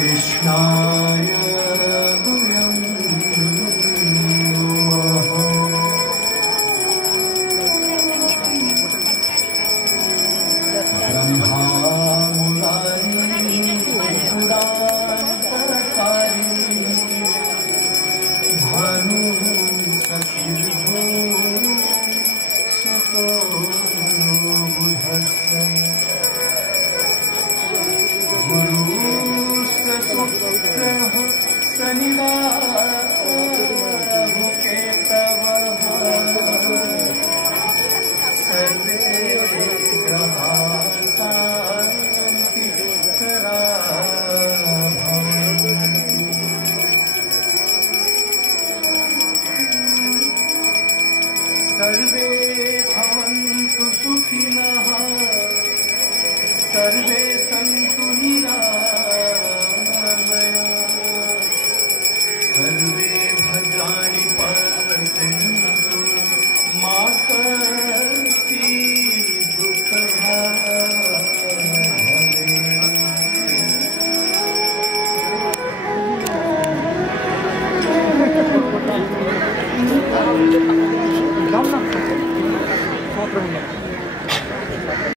कृष्णाय गुह्यं नमः। ब्रह्मा मुरारी पुराणपरकारि भानु सखिर्भो सुतो बुधस्य शुक्रः शनिराहु केतवः सर्वे ग्रहाः शान्तिकराः भवन्तु। सर्वे भवन्तु सुखिनः सर्वे सन्तु निरामयाः सर्वे भद्राणि पश्यन्तु मा कश्चित् दुःखभाग् भवेत्।